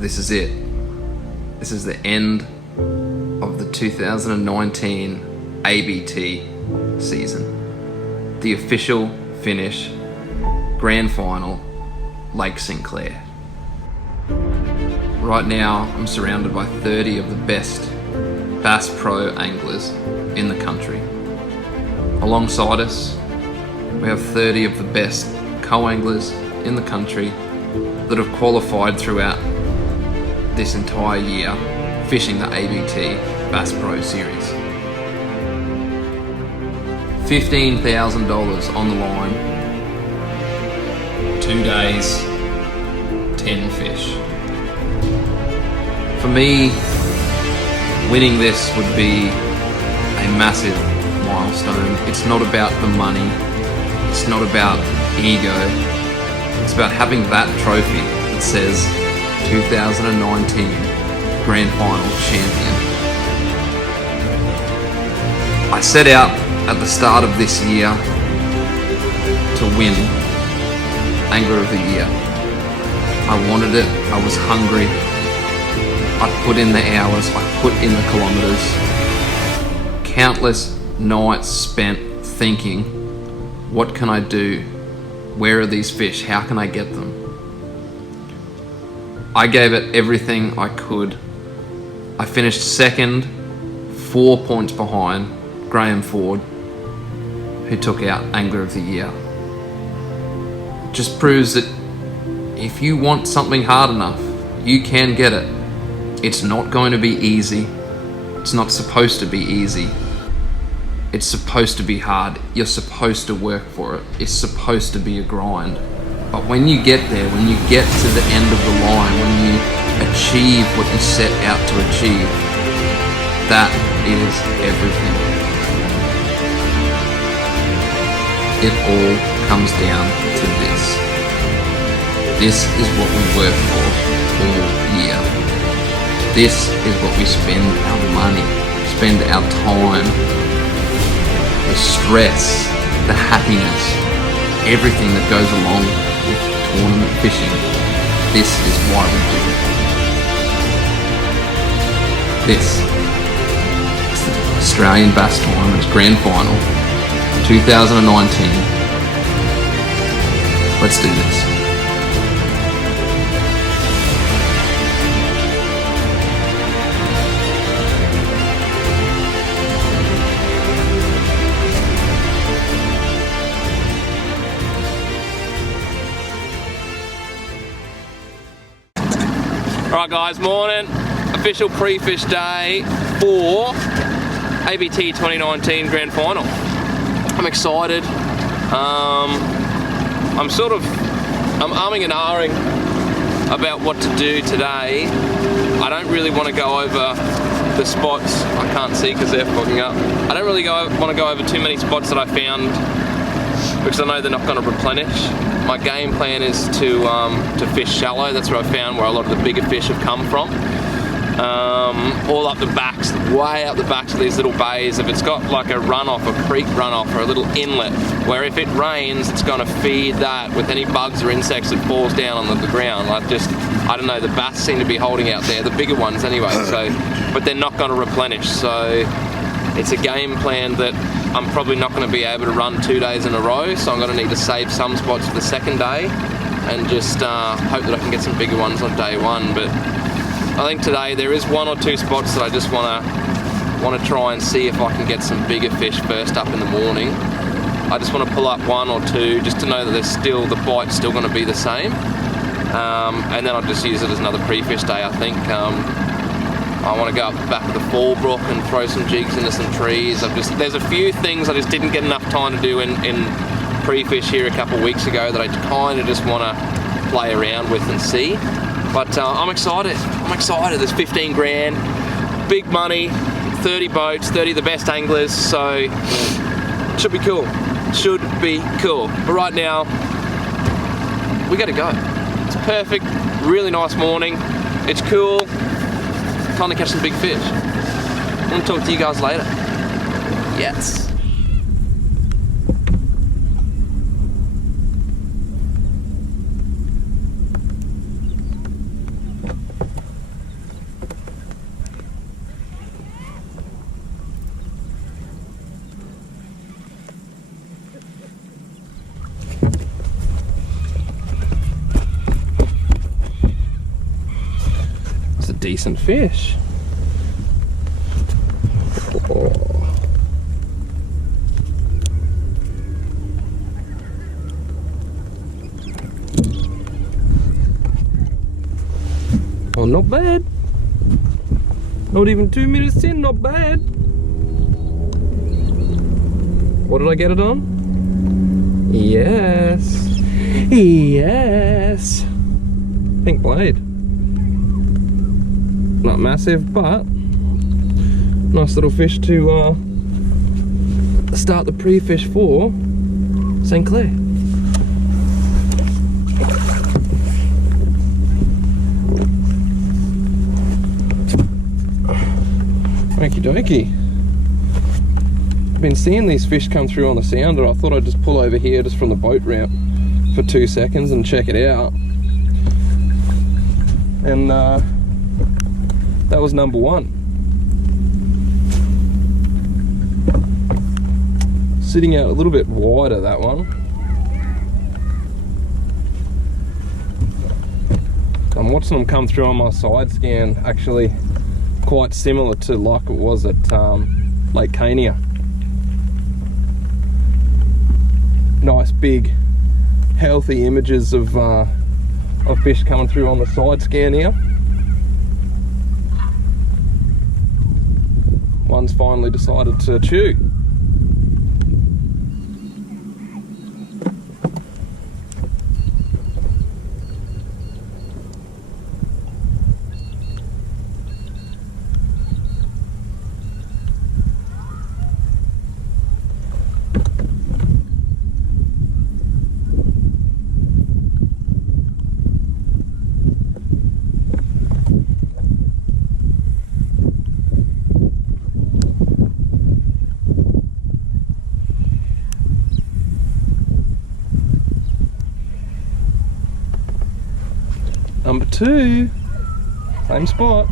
this is it. This is the end of the 2019 ABT season. The official finish, grand final, Lake St. Clair. Right now, I'm surrounded by 30 of the best bass pro anglers in the country. Alongside us, we have 30 of the best co-anglers in the country that have qualified throughout this entire year fishing the ABT Bass Pro Series. $15,000 on the line, 2 days, 10 fish. For me, winning this would be a massive milestone. It's not about the money, it's not about ego, it's about having that trophy that says 2019 Grand Final Champion. I set out at the start of this year to win Angler of the Year. I wanted it, I was hungry, I put in the hours, I put in the kilometers. Countless nights spent thinking, what can I do? Where are these fish? How can I get them? I gave it everything I could. I finished second, 4 points behind Graham Ford, who took out Angler of the Year. Just proves that if you want something hard enough, you can get it. It's not going to be easy. It's not supposed to be easy. It's supposed to be hard. You're supposed to work for it. It's supposed to be a grind. But when you get there, when you get to the end of the line, when you achieve what you set out to achieve, that is everything. It all comes down to this. This is what we work for all year. This is what we spend our money, spend our time, the stress, the happiness, everything that goes along with tournament fishing. This is why we do it. This is the Australian Bass Tournament's Grand Final 2019. Let's do this. Alright guys, morning. Official pre-fish day for ABT 2019 Grand Final. I'm excited. I'm umming and ahhing about what to do today. I don't really want to go over the spots. I can't see because they're fogging up. I don't really want to go over too many spots that I found because I know they're not going to replenish. My game plan is to fish shallow. That's where I found where a lot of the bigger fish have come from. All up the backs, way up the backs of these little bays. If it's got like a runoff, a creek runoff, or a little inlet, where if it rains, it's going to feed that with any bugs or insects that falls down on the ground. I don't know, the bass seem to be holding out there, the bigger ones anyway, but they're not going to replenish. So it's a game plan that I'm probably not going to be able to run 2 days in a row, so I'm going to need to save some spots for the second day and just hope that I can get some bigger ones on day one. But I think today there is 1 or 2 spots that I just want to try and see if I can get some bigger fish first up in the morning. I just want to pull up 1 or 2 just to know that the bite's still going to be the same, and then I'll just use it as another pre-fish day. I think I want to go up the back of the Fallbrook and throw some jigs into some trees. There's a few things I just didn't get enough time to do in pre-fish here a couple of weeks ago that I kind of just want to play around with and see. But I'm excited. There's 15 grand, big money, 30 boats, 30 of the best anglers, so should be cool. Should be cool. But right now, we gotta go. It's perfect, really nice morning. It's cool. Time to catch some big fish. I'm gonna talk to you guys later. Yes. decent fish. Oh, not bad. Not even 2 minutes in, not bad. What did I get it on? Yes. Yes. Pink blade. Not massive, but nice little fish to start the pre-fish for St. Clair. Okie dokie. I've been seeing these fish come through on the sounder. I thought I'd just pull over here just from the boat ramp for 2 seconds and check it out. And that was number one. Sitting out a little bit wider, that one. I'm watching them come through on my side scan, actually quite similar to like it was at Lake Kania. Nice big healthy images of fish coming through on the side scan here. One's finally decided to chew. Number two, same spot.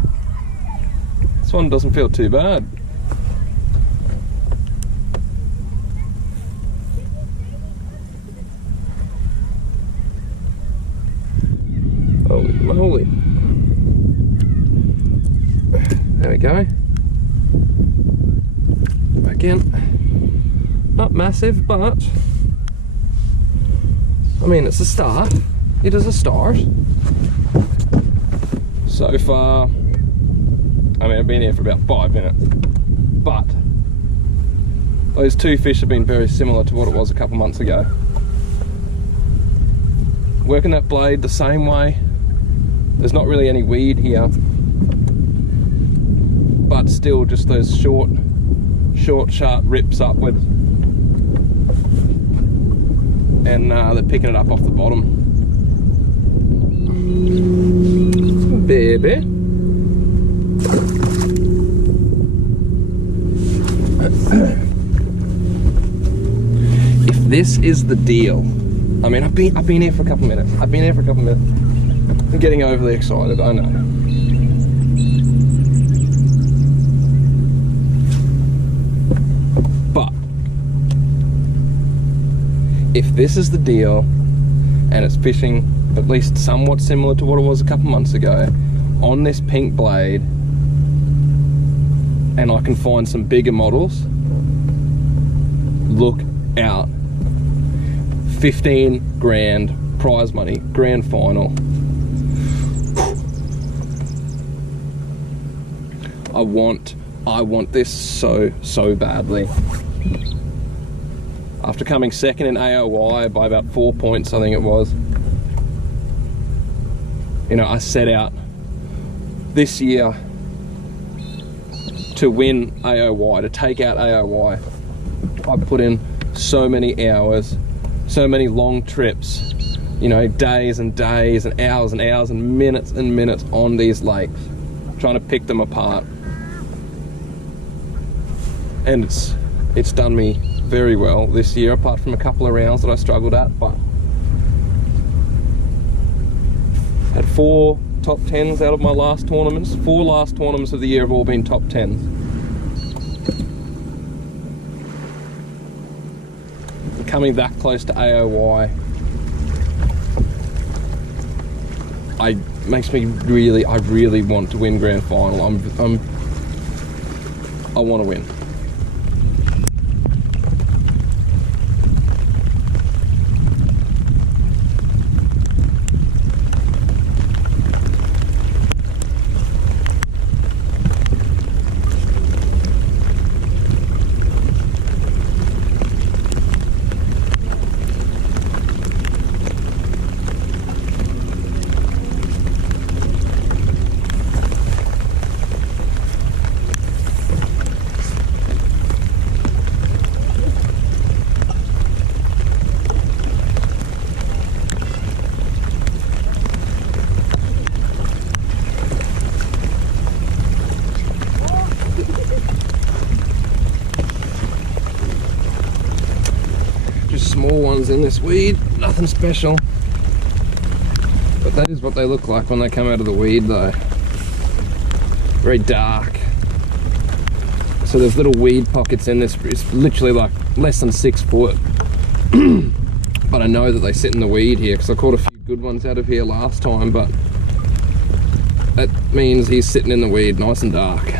This one doesn't feel too bad. Holy moly. There we go. Back in. Not massive, but I mean, it's a start. It is a start. So far, I mean, I've been here for about 5 minutes, but those two fish have been very similar to what it was a couple months ago. Working that blade the same way. There's not really any weed here, but still just those short, sharp rips upwards. And they're picking it up off the bottom. Baby. If this is the deal, I mean, I've been here for a couple minutes. I'm getting overly excited, I know. But if this is the deal and it's fishing at least somewhat similar to what it was a couple months ago on this pink blade, and I can find some bigger models, look out. 15 grand prize money, grand final. I want this so badly. After coming second in AOY by about 4 points, I think it was, you know, I set out this year to win AOY, to take out AOY. I put in so many hours, so many long trips, you know, days and days and hours and minutes on these lakes, trying to pick them apart. And it's done me very well this year, apart from a couple of rounds that I struggled at, but had 4 top 10s out of my last tournaments. 4 last tournaments of the year have all been top 10s. Coming that close to AOY, makes me really, I really want to win grand final. I want to win. Small ones in this weed, nothing special, but that is what they look like when they come out of the weed though. Very dark. So there's little weed pockets in this. It's literally like less than 6 foot. But I know that they sit in the weed here because I caught a few good ones out of here last time, but that means he's sitting in the weed nice and dark.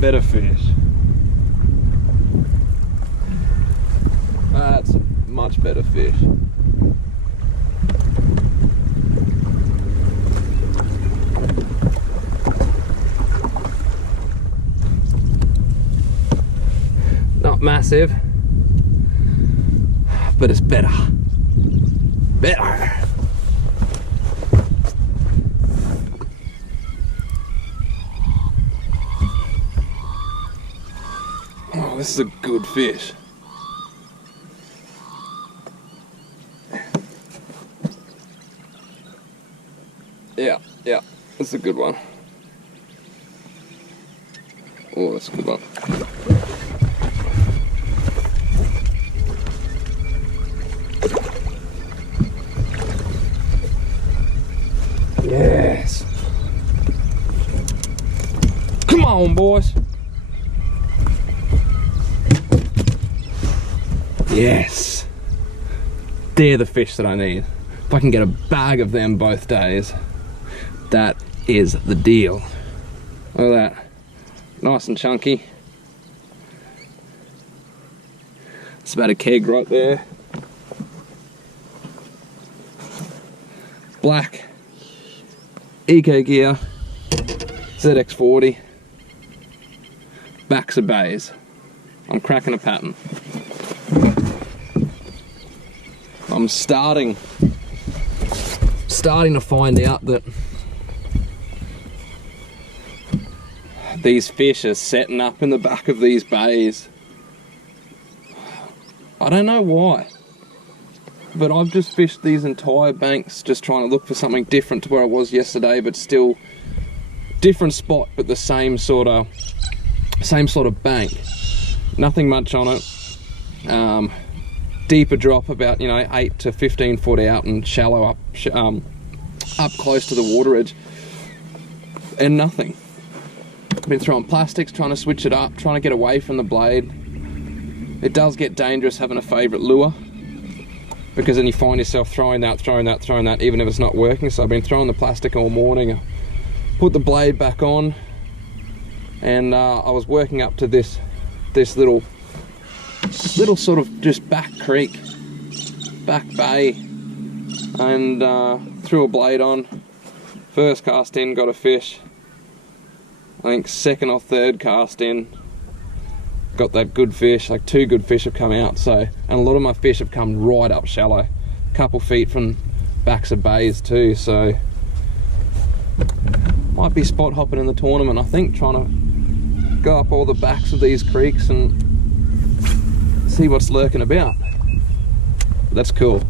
better fish. That's a much better fish. Not massive, but it's better. better. Oh, this is a good fish. Yeah, that's a good one. Oh, that's a good one. Yes. Come on, boys. Yes. They're the fish that I need. If I can get a bag of them both days, that is the deal. Look at that. Nice and chunky. It's about a keg right there. Black Ecogear ZX40. Backs of bays. I'm cracking a pattern. I'm starting to find out that these fish are setting up in the back of these bays. I don't know why, but I've just fished these entire banks just trying to look for something different to where I was yesterday, but still different spot, but the same sort of bank. Nothing much on it. Deeper drop, about 8 to 15 foot out, and shallow up close to the water edge, and nothing. I've been throwing plastics, trying to switch it up, trying to get away from the blade. It does get dangerous having a favourite lure, because then you find yourself throwing that, even if it's not working. So I've been throwing the plastic all morning, put the blade back on, and I was working up to this little sort of just back creek, back bay, and threw a blade on. First cast in, got a fish. I think second or third cast in, got that good fish. Like 2 good fish have come out. So, and a lot of my fish have come right up shallow, a couple feet from backs of bays too. So might be spot hopping in the tournament, I think, trying to go up all the backs of these creeks and see what's lurking about. That's cool.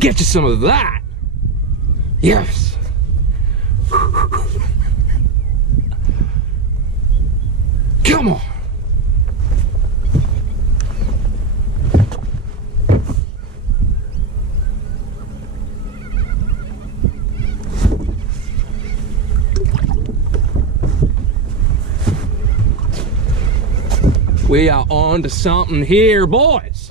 Get you some of that. Yes. Come on. We are on to something here, boys.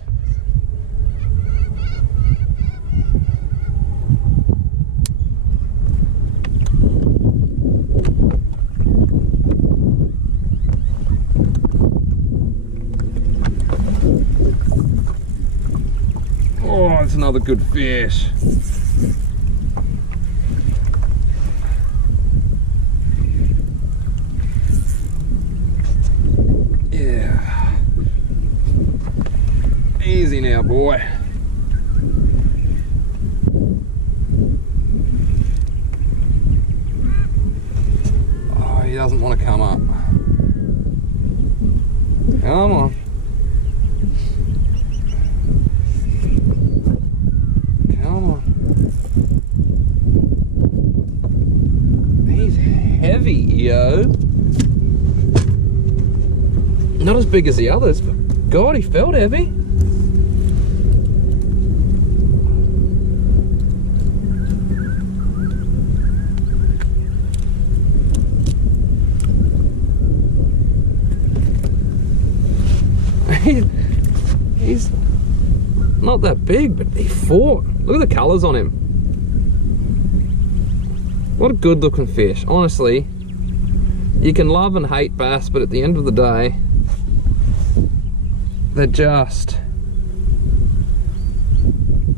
Oh, it's another good fish. Yeah. Easy now, boy. Oh, he doesn't want to come up. Come on. Heavy, yo. Not as big as the others, but God, he felt heavy. he's not that big, but he fought. Look at the colours on him. What a good looking fish. Honestly, you can love and hate bass, but at the end of the day, they're just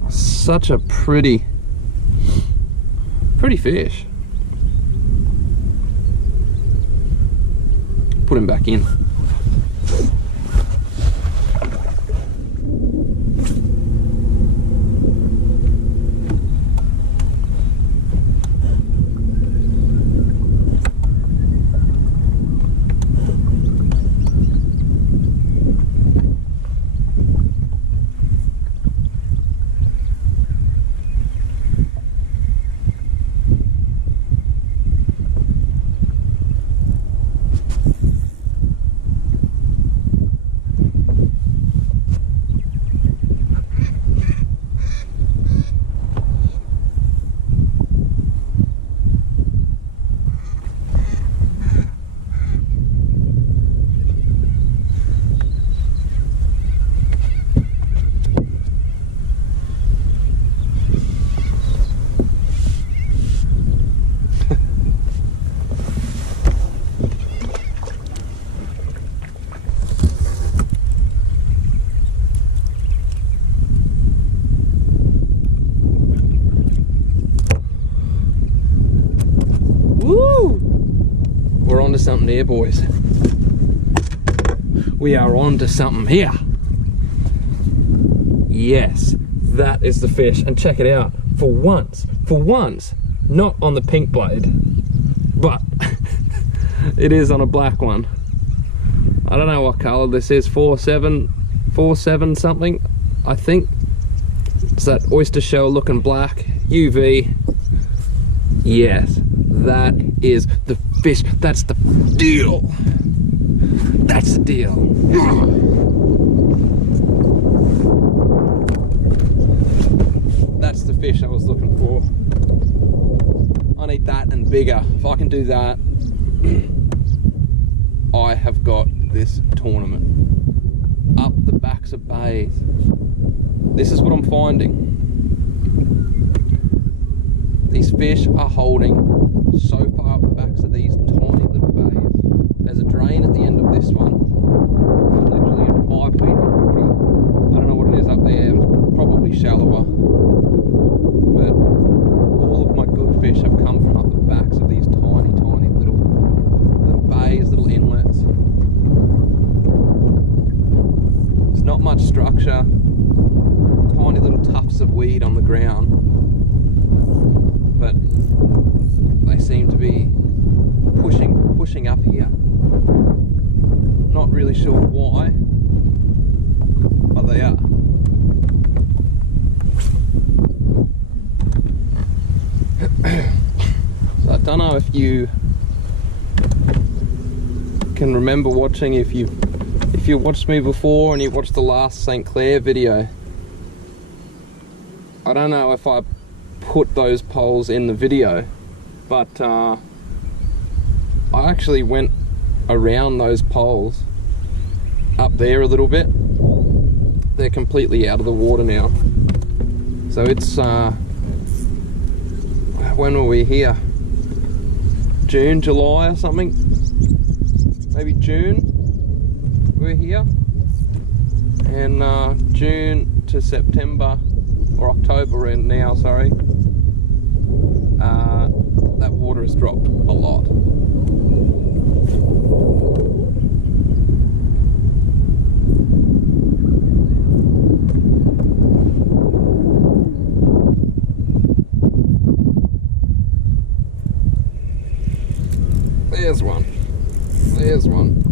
such a pretty fish. Put him back in. We're on to something here, boys. We are on to something here. Yes, that is the fish. And check it out. For once, not on the pink blade, but it is on a black one. I don't know what color this is, 47 something, I think. It's that oyster shell looking black, UV. Yes, that is the fish. That's the deal. That's the deal. That's the fish I was looking for. I need that and bigger. If I can do that, I have got this tournament. Up the backs of bays. This is what I'm finding. These fish are holding so far up the backs of these tiny little bays. There's a drain at the end of this one. I'm literally in 5 feet of water. I don't know what it is up there. It's probably shallower. But all of my good fish have come from up the backs of these tiny little bays, little inlets. There's not much structure. Tiny little tufts of weed on the ground. But they seem to be pushing up here. Not really sure why, but they are. So I don't know if you can remember watching, if you watched me before and you watched the last St. Clair video. I don't know if I put those poles in the video, but I actually went around those poles up there a little bit. They're completely out of the water now. So it's when were we here? June, July or something? Maybe June we're here. And June to September or October and now, sorry, that water has dropped a lot. There's one. There's one.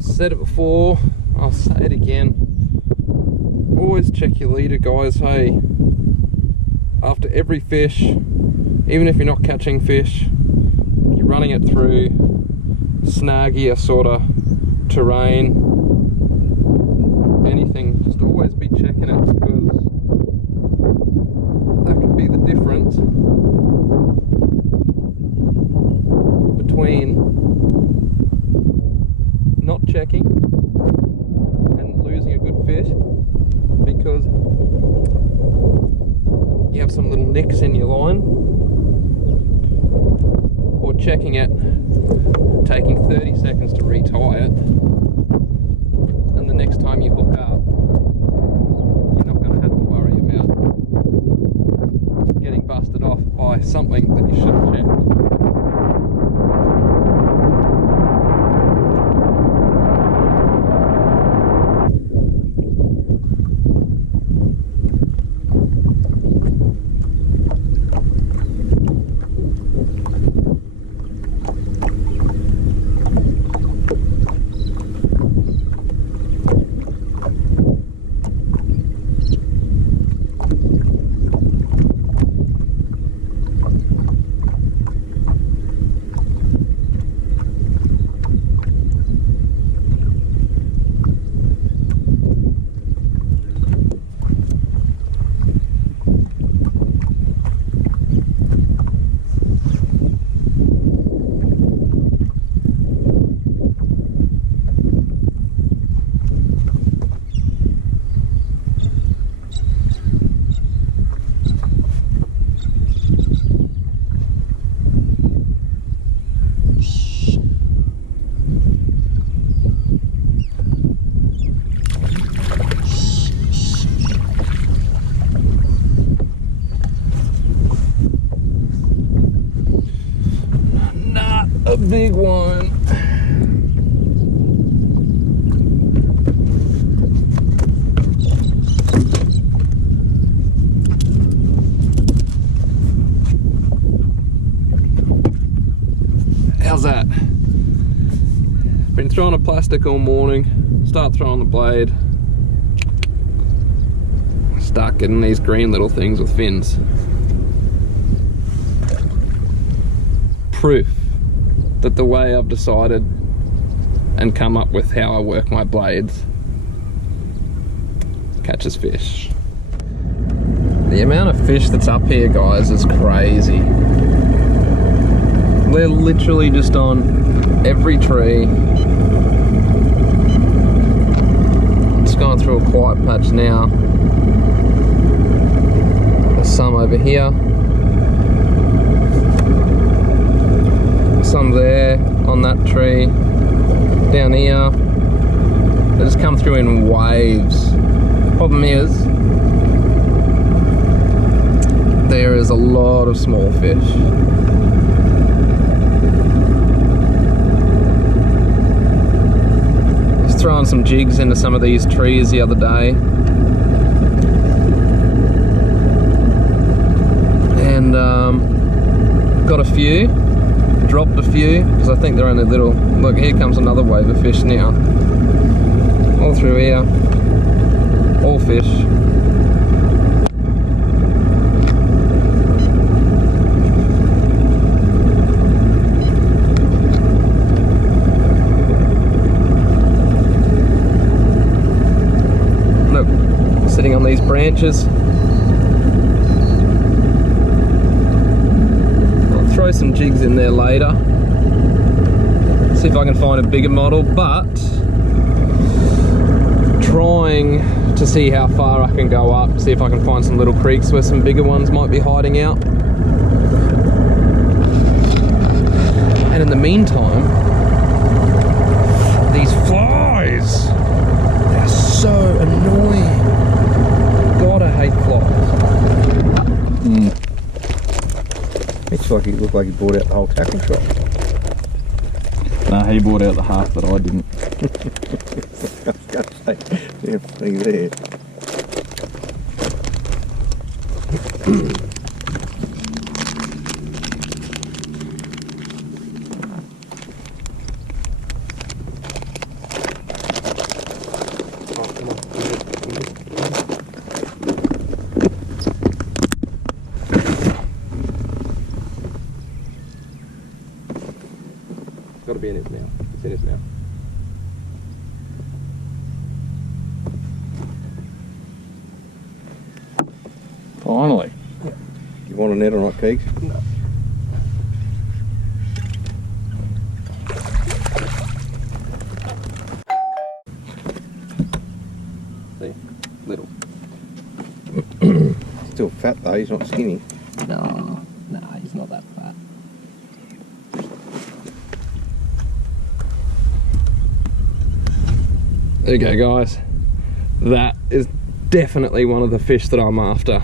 Said it before, I'll say it again. always check your leader, guys. Hey, after every fish, even if you're not catching fish, you're running it through snaggier sort of terrain, anything, just always be checking it, because that could be the difference between not checking and losing a good fish, because you have some little nicks in your line, or checking it, taking 30 seconds to retie it, and the next time you hook up, you're not going to have to worry about getting busted off by something that you should have checked. A big one. How's that? Been throwing a plastic all morning, start throwing the blade, start getting these green little things with fins. Proof that the way I've decided and come up with how I work my blades catches fish. The amount of fish that's up here, guys, is crazy. They're literally just on every tree. Just going through a quiet patch now. There's some over here. Some there on that tree, down here. They just come through in waves. Problem is, there is a lot of small fish. Just throwing some jigs into some of these trees the other day, and got a few. Dropped a few, because I think they're only little. Look, here comes another wave of fish now. All through here. All fish. Look, sitting on these branches. Throw some jigs in there later, see if I can find a bigger model, but trying to see how far I can go up, see if I can find some little creeks where some bigger ones might be hiding out. And in the meantime, these flies, they're so annoying. God, I hate flies. Looks like he looked like he bought out the whole tackle shop. Nah, he bought out the half that I didn't. I was going to say, yeah, funny there. be in his mouth. It's in his mouth. Finally. You want a net or not, Keegs? No. See? Little. Still fat though, he's not skinny. No, he's not that fat. There you go, guys. That is definitely one of the fish that I'm after.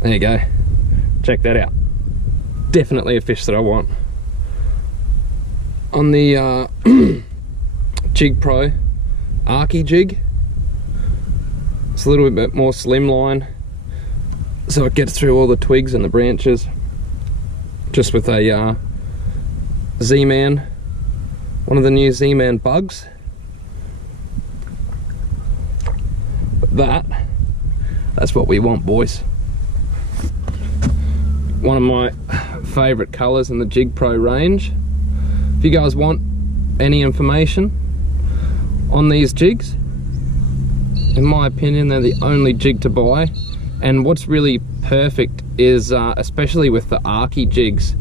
There you go. Check that out. Definitely a fish that I want. On the Jig Pro Arky jig, it's a little bit more slimline, so it gets through all the twigs and the branches. Just with a Z-Man, one of the new Z-Man bugs. But that's what we want, boys. One of my favourite colours in the Jig Pro range. If you guys want any information on these jigs, in my opinion they're the only jig to buy. And what's really perfect is, especially with the Arky jigs,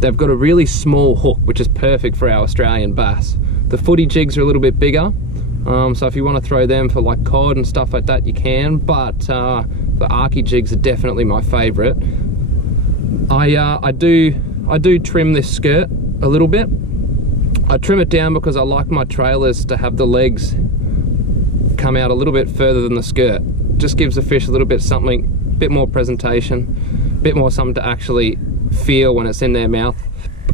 they've got a really small hook, which is perfect for our Australian bass. The footy jigs are a little bit bigger, so if you want to throw them for like cod and stuff like that, you can, but the Arky jigs are definitely my favourite. I do trim this skirt a little bit. I trim it down because I like my trailers to have the legs come out a little bit further than the skirt. Just gives the fish a little bit something, bit more presentation, bit more something to actually feel when it's in their mouth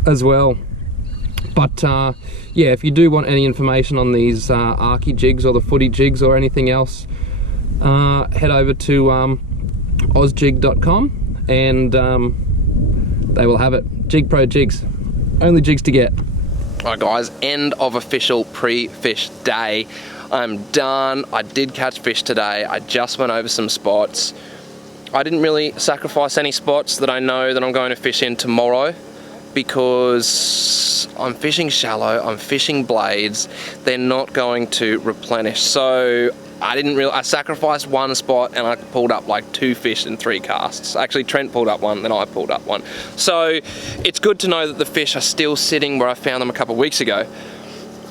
as well. But yeah, if you do want any information on these Arky jigs or the footy jigs or anything else, head over to ozjig.com and they will have it. Jig Pro jigs, only jigs to get. Alright guys, end of official pre-fish day. I'm done. I did catch fish today. I just went over some spots. I didn't really sacrifice any spots that I know that I'm going to fish in tomorrow, because I'm fishing shallow, I'm fishing blades, they're not going to replenish. So I sacrificed one spot and I pulled up like 2 fish in 3 casts. Actually, Trent pulled up one, then I pulled up one. So it's good to know that the fish are still sitting where I found them a couple of weeks ago.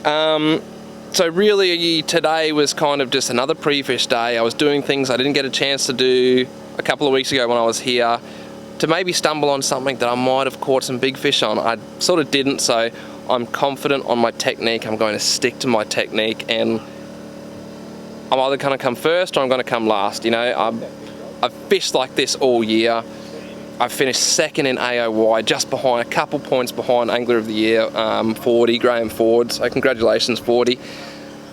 So really today was kind of just another pre-fish day. I was doing things I didn't get a chance to do a couple of weeks ago when I was here, to maybe stumble on something that I might have caught some big fish on. I sort of didn't, so I'm confident on my technique. I'm going to stick to my technique, and I'm either going to come first or I'm going to come last. You know, I've fished like this all year. I've finished second in AOY, just behind, a couple points behind Angler of the Year, 40, Graham Ford. So congratulations, 40.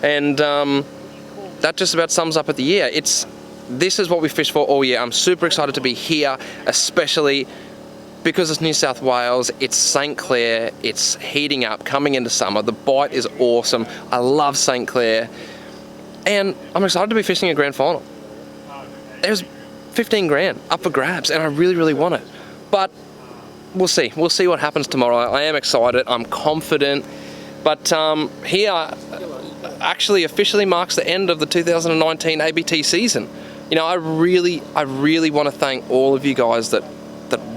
And that just about sums up at the year. This is what we fish for all year. I'm super excited to be here, especially because it's New South Wales, it's St. Clair, it's heating up, coming into summer. The bite is awesome. I love St. Clair. And I'm excited to be fishing a grand final. There's 15 grand up for grabs, and I really, really want it. But we'll see. We'll see what happens tomorrow. I am excited. I'm confident. But here actually officially marks the end of the 2019 ABT season. You know, I really want to thank all of you guys that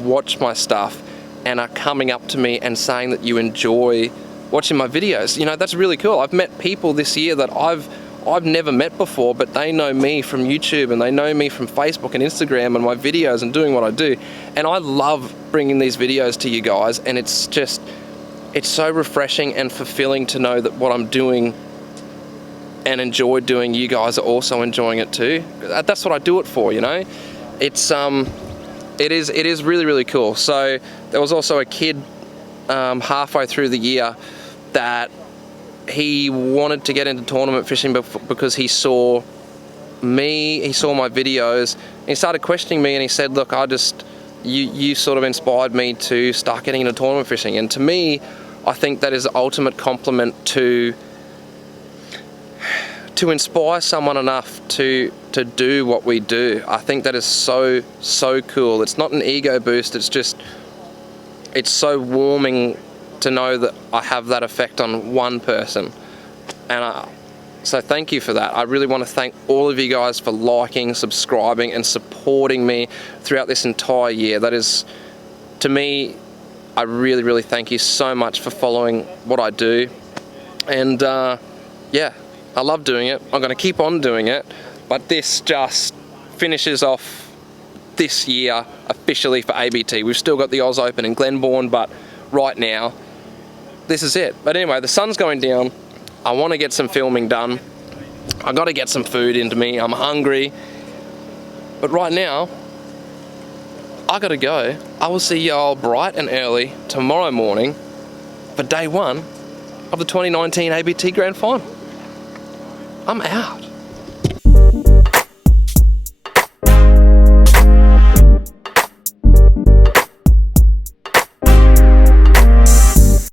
watch my stuff and are coming up to me and saying that you enjoy watching my videos. You know, that's really cool. I've met people this year that I've never met before, but they know me from YouTube and they know me from Facebook and Instagram and my videos and doing what I do. And I love bringing these videos to you guys, and it's so refreshing and fulfilling to know that what I'm doing and enjoy doing, you guys are also enjoying it too. That's what I do it for, you know. It is really, really cool. So there was also a kid halfway through the year that he wanted to get into tournament fishing because he saw me, he saw my videos, and he started questioning me, and he said, look, you sort of inspired me to start getting into tournament fishing. And to me, I think that is the ultimate compliment to inspire someone enough to to do what we do. I think that is so, so cool. It's not an ego boost, it's just, it's so warming to know that I have that effect on one person. And so thank you for that. I really want to thank all of you guys for liking, subscribing, and supporting me throughout this entire year. That is, to me, I really, really thank you so much for following what I do. And yeah, I love doing it. I'm going to keep on doing it. But this just finishes off this year officially for ABT. We've still got the Oz Open in Glenbourne, but right now, this is it. But anyway, the sun's going down. I want to get some filming done. I got to get some food into me. I'm hungry. But right now, I got to go. I will see y'all bright and early tomorrow morning for day one of the 2019 ABT Grand Final. I'm out.